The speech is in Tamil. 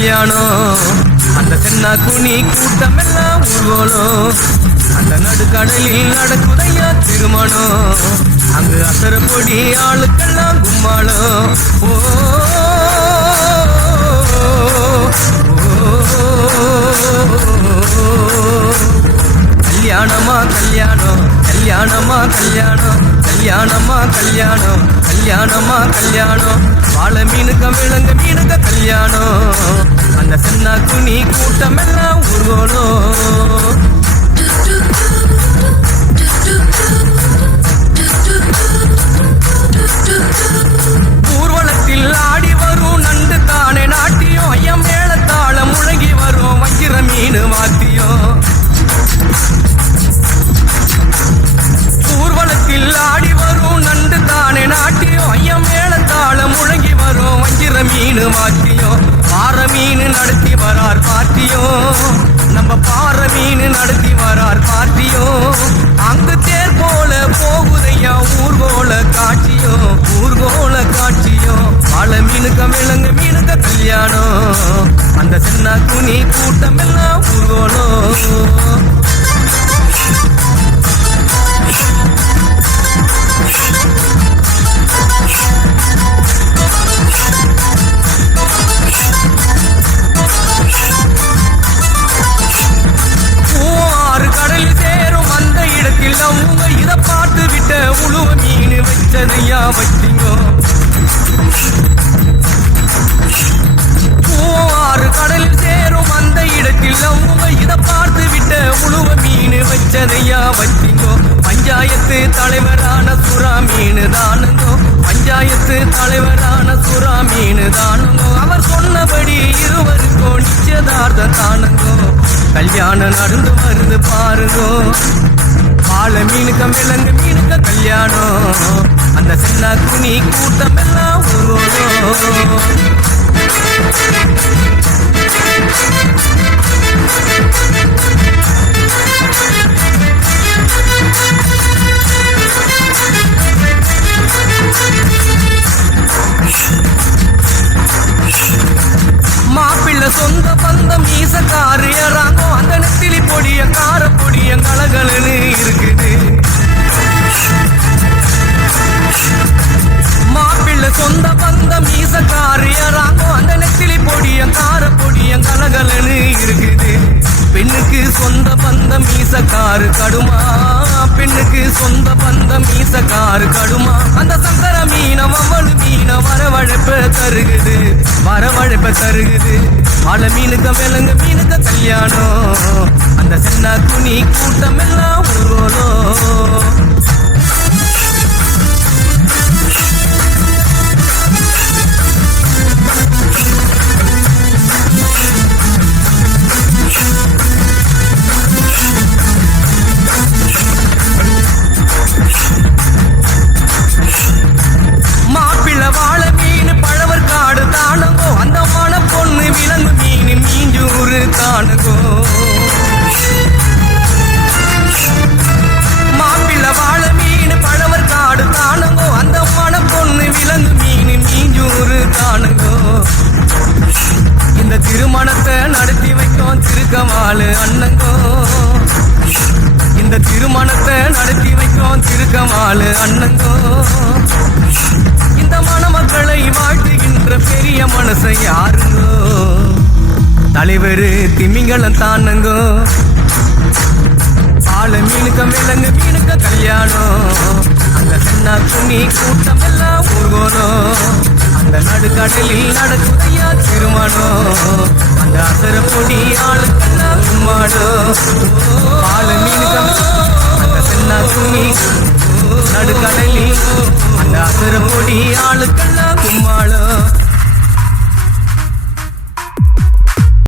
கல்யாணம். அந்த சென்னா குனி கூட்டம் எல்லாம் ஊர்வலம். அந்த நடுக்கடலில் நடக்குதையா திருமணம். அங்கு அசர பொடி ஆளுக்கெல்லாம் கும்மாளம். ஓ கல்யாணமா கல்யாணம், கல்யாணமா கல்யாணம், கல்யாணமா கல்யாணம், கல்யாணமா கல்யாணம். வாழை மீனுக்க விலங்கு மீனுக்க கல்யாணம். அந்த சென்னா குனி கூட்டம் எல்லாம் ஊர்வலம். ஊர்வலத்தில் ஆடி வரும் நண்டு தானே நாட்டியம். ஐயம் மேளத்தாள முழங்கி வரும் வஞ்சிர மீன் வாத்தியம். ஊர்வலத்தில் ஆடி வரும் நண்டு தானே நாட்டியம். ஐயம் மேளத்தாள முழங்கி வரும் வஞ்சிர மீன் வாத்தியம். பாறை மீன் நடத்தி வரார் பாட்டியம். நம்ம பாறை மீன் நடத்தி வரார் பாட்டியம். அங்கு தேர் போல போகுதையா ஊர்கோல காட்சியும், ஊர்கோல காட்சியும். வாழை மீனுக்க விலங்கு மீனுக்க கல்யாணம். அந்த சென்னா குனி கூட்டம் எல்லாம் ஊர்கோலம். கடலில் சேரும் அந்த இடத்தில் அவங்க இதை பார்த்து விட்ட உழுவ மீன் வச்சதையா வச்சிங்கோ. ஆறு கடலில் சேரும் அந்த இடத்தில் அவங்க இதை பார்த்து விட்ட உழுவ மீன் வச்சதையா வச்சிங்கோ. பஞ்சாயத்து தலைவரான சுறா மீன் தானுங்கோ. பஞ்சாயத்து தலைவரான சுறா மீன் தானுங்கோ. அவர் சொன்னபடி இருவருக்கும் நிச்சயதார்த்தம் தானுங்கோ. கல்யாணம் நடந்து வருது பாருங்கோ. வாழை மீனுக்க விலங்கு மீனுக்க கல்யாணம். அந்த சென்னா குனி கூட்டம் எல்லாம் ஊர்வலம். மாப்பிள்ளை சொந்த பந்தம் மீசக்காரு ஏறாங்கோ. அந்த நெத்திலி பொடிய கார பொடிய கலகலன்னு இருக்குது. மாப்பிள்ளை சொந்த பந்தம் மீசக்காரு ஏறாங்கோ. அந்த நெத்திலி பொடிய கார பொடிய கலகலன்னு இருக்குது. பெண்ணுக்கு சொந்த பந்தம் மீசக்காரு கடுமா. பெண்ணுக்கு சொந்த பந்தம் மீசக்காரு கடுமா. அந்த சங்கர மீன வவ்வளு மீன வரவழைப்ப தருகுது, வரவழைப்ப தருகுது. வாழை மீனுக்க விலங்கு மீனுக்க கல்யாணம். அந்த சென்னா குனி கூட்டம் எல்லாம் ஊர்வலம். மாப்பிள்ளை வாழை மீன் பழவர் காடு தானுங்கோ. அந்த மன பொண்ணு விலங்கு மீன் மீஞ்சூறு தானுங்கோ. மாப்பிள்ளை வாழை மீன் பழவர் காடு தானுங்கோ. அந்த மன பொண்ணு விலங்கு மீன் மீஞ்சூறு தானுங்கோ. இந்த திருமணத்தை நடத்தி வைக்கும் திருக்கமாலு அண்ணங்கோ. இந்த திருமணத்தை நடத்தி வைக்கும் திருக்கமாலு அண்ணங்கோ. இந்த மணமக்களை வாழ்த்துகின்ற பெரிய மனசை யாருங்கோ. தலைவர் திமிங்கலம் தானுங்கோ. வாழை மீனுக்க விலங்கு மீனுக்க கல்யாணம். அந்த சென்னா குனி கூட்டம் எல்லாம் ஊர்கோலம். அந்த நடுக்கடலில் நடக்குதையா திருமணம். அந்த அசர பொடி ஆளுக்கெல்லாம் கும்மாளம். வாழை மீனுக்க